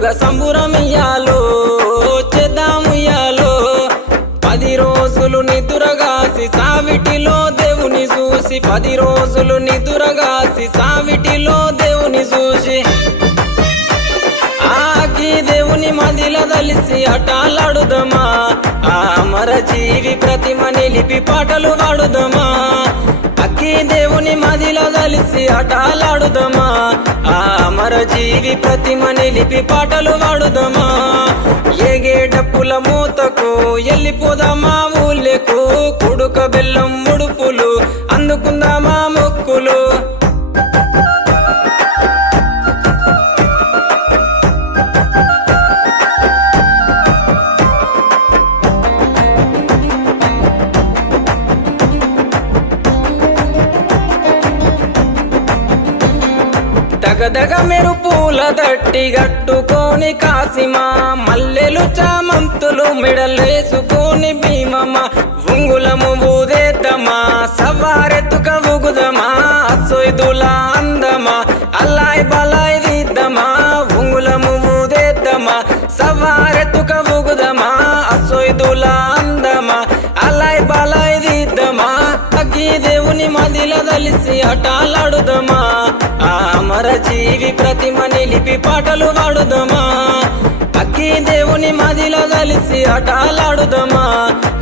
పండుగ సంబురమియ్యాలో చేద్దాముయ్యాలో 10 రోజులు నిదురగాసి సావిటిలో దేవుని చూసి 10 రోజులు నిదురగాసి సావిటిలో దేవుని చూసి ఆకి దేవుని మదిల దలిసి అటాలాడుదమా ఆ అమర జీవి ప్రతిమ నిలిపి పాటలు పాడుదమా అక్కి దేవుని మదిల దలిసి అటాలాడుదమా ఆ అమర జీవి ప్రతిమ నిలిపి పాటలు పాడుదమా ఏగే డప్పుల మూతకు ఎల్లిపోదామా ఊళ్ళకు కుడుక బెల్లం ముడుపులు అందుకుందామా మొక్కులు దగదగ మెరుపుల దట్టి గట్టుకొని కాసిమా మల్లెలు చామంతులు మెడలేసుకొని భీమమ్మ ఉంగులము ఊదేద్దమా సవారెత్తుక ఊగుదమా అసొయ్దుల అందమా అల్లాయ్ బలాయ్ దిద్దమా ఉంగులము ఊదేద్దమా సవారెత్తుక ఊగుదమా అసొయ్దుల అందమా అల్లాయ్ బలాయ్ దిద్దమా అగ్గి దేవుని మదిల దలిసి అటాలాడుదమా ఆ అమర జీవి ప్రతిమ నిలిపి పాటలు పాడుదమా అక్కి దేవుని మదిల దలిసి అటాలాడుదమా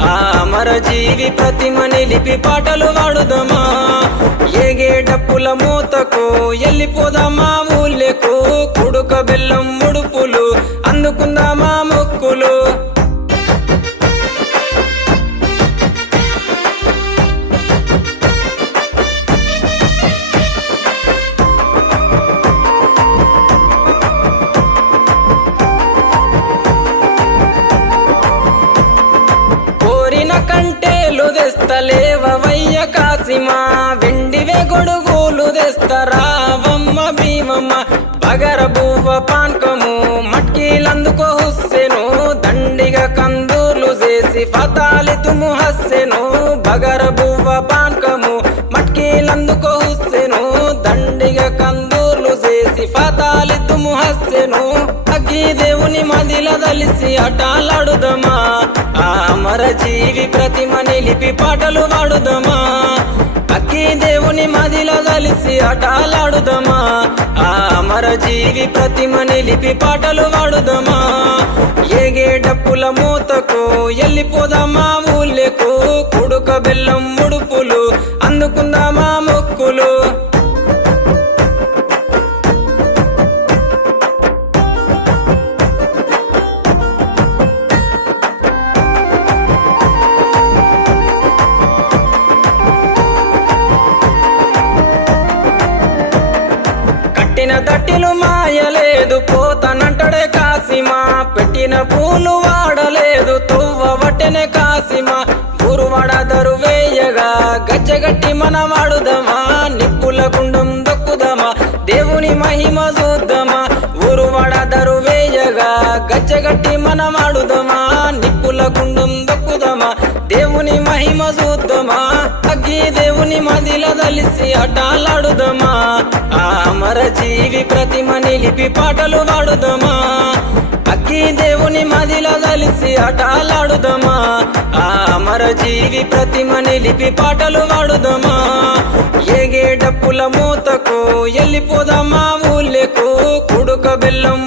ఆ అమర జీవి ప్రతిమ నిలిపి పాటలు పాడుదమా ఏగే డప్పుల మూతకు ఎల్లిపోదామా ఊళ్ళకు కుడుక బెల్లం ముడుపులు అందుకుందామా మొక్కులు కంటేలు తెస్తలేవయ్య కాసిమా వెండివే గొడుగులు తెస్తరావమ్మ భీమమ్మ బగర బువ్వ పాన్కము మట్కీలందుకో హుస్సెను దండిగా కందూర్లు చేసి ఫతాలితుము హస్సెను బగర బువ్వ పాన్కము మట్కీలందుకో హుస్సెను దండిగా కందూర్లు చేసి ఫతాలితుము హస్సెను అగ్గి దేవుని మదిల దలిసి అటాలాడుదమా ఆ అమర జీవి ప్రతిమ నిలిపి పాటలు పాడుదమా అక్కి దేవుని మదిల దలిసి అటాలాడుదమా ఆ అమర జీవి ప్రతిమ నిలిపి పాటలు పాడుదమా ఏగే డప్పుల మూతకు ఎల్లిపోదామా ఊళ్ళకు కుడుక బెల్లం ముడుపులు అందుకుందామా మొక్కులు దట్టిలు మాయలేదు పోతనంటడే కాసిమా పెట్టిన పూలు వాడలేదు తువ్వ వట్టెనే కాసిమా గురువాడ దరువేయగా గజ్జగట్టి మన వాడుదమా నిప్పుల గుండం దొక్కుదమా దేవుని మహిమ చూద్దామా ఊరువాడ దరువేయగా గజ్జగట్టి మన వాడుదమా నిప్పుల గుండం దొక్కుదమా దేవుని మహిమ చూద్దామా అగ్గి దేవుని మదిల దలిసి అటాలాడుదమా ఆ అమర జీవి ప్రతిమ నిలిపి పాటలు పాడుదమా అక్కి దేవుని మదిల దలిసి అటాలాడుదమా ఆ అమర జీవి ప్రతిమ నిలిపి పాటలు పాడుదమా ఏగే డప్పుల మూతకు ఎల్లిపోదామా ఊళ్ళకు కుడుక బెల్లం